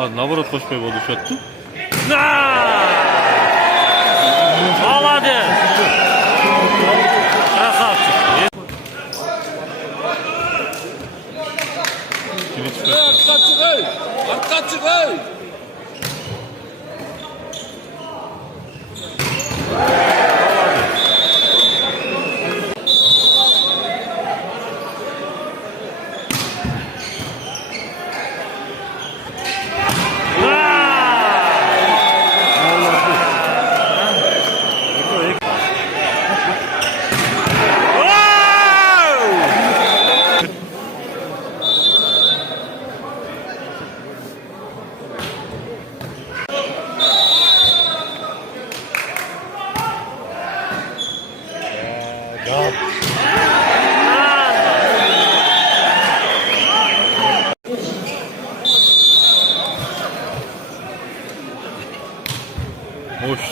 А, наоборот, қошпай болды шотты. Молодец! Красавчик! Arka çıkay!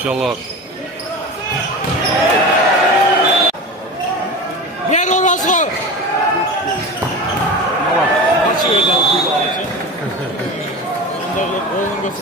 Maşallah. Ver orası! Kaçı öyle aldı ağacı? Onlarla oğlum götür.